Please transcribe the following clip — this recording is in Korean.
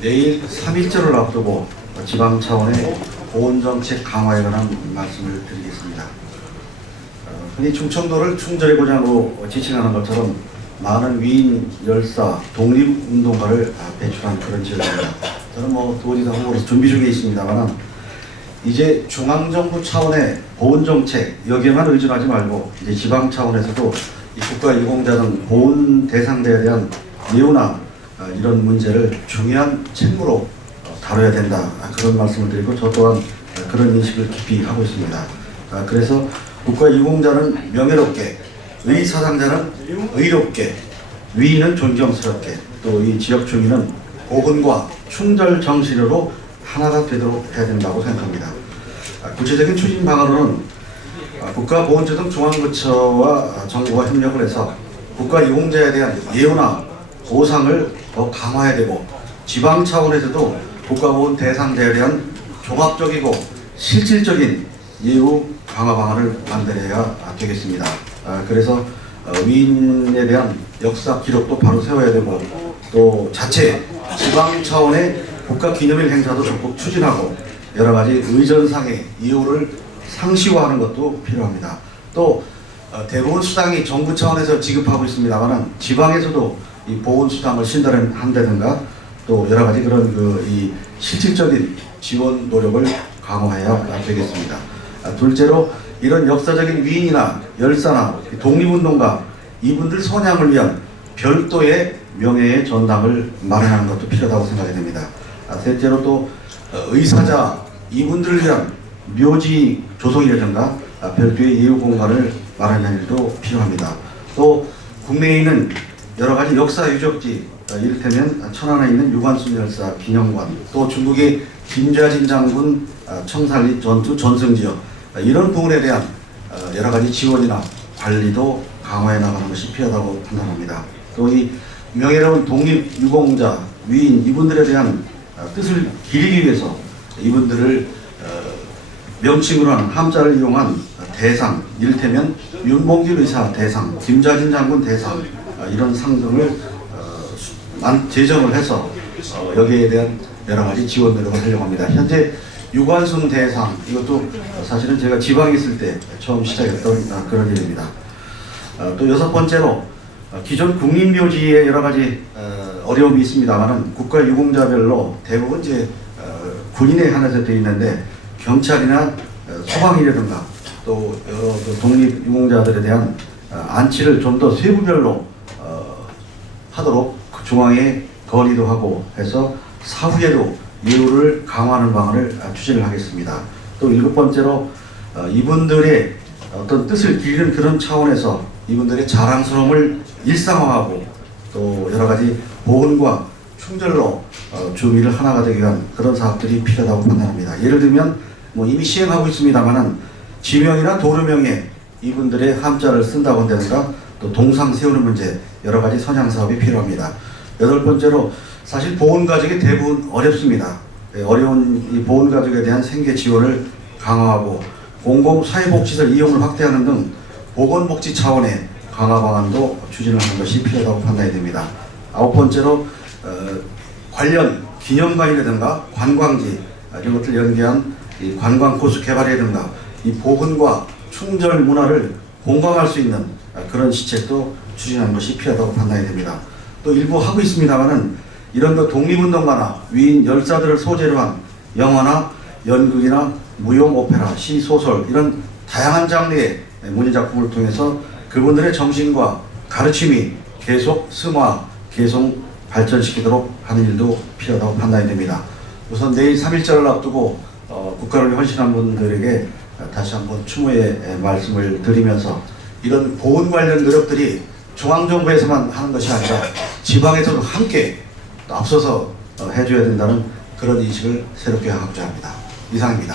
내일 3.1절을 앞두고 지방 차원의 보훈정책 강화에 관한 말씀을 드리겠습니다. 흔히 충청도를 충절의 고장으로 지칭하는 것처럼 많은 위인, 열사, 독립운동가를 배출한 그런 지역입니다. 저는 도지사 후보로서 준비 중에 있습니다만 이제 중앙정부 차원의 보훈정책 여기에만 의존하지 말고 이제 지방 차원에서도 이 국가 유공자 등 보훈 대상자에 대한 예우나 이런 문제를 중요한 책무로 다뤄야 된다, 그런 말씀을 드리고 저 또한 그런 인식을 깊이 하고 있습니다. 그래서 국가 유공자는 명예롭게, 의사상자는 의롭게, 위인은 존경스럽게, 또 이 지역 주민은 보훈과 충절 정신으로 하나가 되도록 해야 된다고 생각합니다. 구체적인 추진 방안으로는 국가보훈처 등 중앙부처와 정부가 협력을 해서 국가 유공자에 대한 예우나 보상을 더 강화해야 되고, 지방 차원에서도 국가보훈 대상자에 대한 종합적이고 실질적인 예우 강화 방안을 만들어야 되겠습니다. 그래서 위인에 대한 역사 기록도 바로 세워야 되고, 또 자체 지방 차원의 국가 기념일 행사도 적극 추진하고 여러 가지 의전상의 예우를 상시화하는 것도 필요합니다. 또 대부분 수당이 정부 차원에서 지급하고 있습니다만 지방에서도 이 보훈 수당을 신설한다든가 또 여러 가지 그런 이 실질적인 지원 노력을 강화해야 되겠습니다. 둘째로 이런 역사적인 위인이나 열사나 독립운동가 이분들 선양을 위한 별도의 명예의 전당을 마련하는 것도 필요하다고 생각이 됩니다. 셋째로 또 의사자 이분들을 위한 묘지 조성이라든가 별도의 예우 공간을 마련하는 일도 필요합니다. 또 국내에 있는 여러 가지 역사 유적지, 이를테면 천안에 있는 유관순 열사 기념관, 또 중국의 김좌진 장군 청산리 전투 전승지역, 이런 부분에 대한 여러 가지 지원이나 관리도 강화해 나가는 것이 필요하다고 판단합니다. 또 이 명예로운 독립유공자, 위인 이분들에 대한 뜻을 기리기 위해서 이분들을 명칭으로 하는 함자를 이용한 대상, 이를테면 윤봉길 의사 대상, 김좌진 장군 대상, 이런 상등을 제정을 해서 여기에 대한 여러 가지 지원 노력을 하려고 합니다. 현재 유관순 대상, 이것도 사실은 제가 지방에 있을 때 처음 시작했던 그런 일입니다. 또 여섯 번째로 기존 국립묘지에 여러 가지 어려움이 있습니다만은 국가 유공자별로 대부분 이제 군인에 한해서 되어 있는데 경찰이나 소방이라든가 또 여러 독립 유공자들에 대한 안치를 좀 더 세부별로 하도록 중앙에 건의도 하고 해서 사후에도 예우를 강화하는 방안을 추진을 하겠습니다. 또 일곱 번째로 이분들의 어떤 뜻을 기리는 그런 차원에서 이분들의 자랑스러움을 일상화하고 또 여러 가지 보훈과 충절로 주민을 하나가 되기 위한 그런 사업들이 필요하다고 판단합니다. 예를 들면 이미 시행하고 있습니다만은 지명이나 도로명에 이분들의 함자를 쓴다고 한다든가 또 동상 세우는 문제, 여러 가지 선양 사업이 필요합니다. 여덟 번째로 사실 보훈가족이 대부분 어렵습니다. 어려운 이 보훈가족에 대한 생계 지원을 강화하고 공공사회복지시설 이용을 확대하는 등 보건복지 차원의 강화 방안도 추진을 하는 것이 필요하다고 판단이 됩니다. 아홉 번째로 관련 기념관이라든가 관광지 이런 것들 연계한 이 관광 코스 개발이라든가 이 보훈과 충절 문화를 공감할 수 있는 그런 시책도 추진하는 것이 필요하다고 판단이 됩니다. 또 일부 하고 있습니다만은 이런 독립운동가나 위인 열사들을 소재로 한 영화나 연극이나 무용 오페라, 시, 소설 이런 다양한 장르의 문예작품을 통해서 그분들의 정신과 가르침이 계속 승화, 계속 발전시키도록 하는 일도 필요하다고 판단이 됩니다. 우선 내일 3.1절을 앞두고 국가를 헌신한 분들에게 다시 한번 추모의 말씀을 드리면서 이런 보훈 관련 노력들이 중앙정부에서만 하는 것이 아니라 지방에서도 함께 앞서서 해줘야 된다는 그런 인식을 새롭게 하고자 합니다. 이상입니다.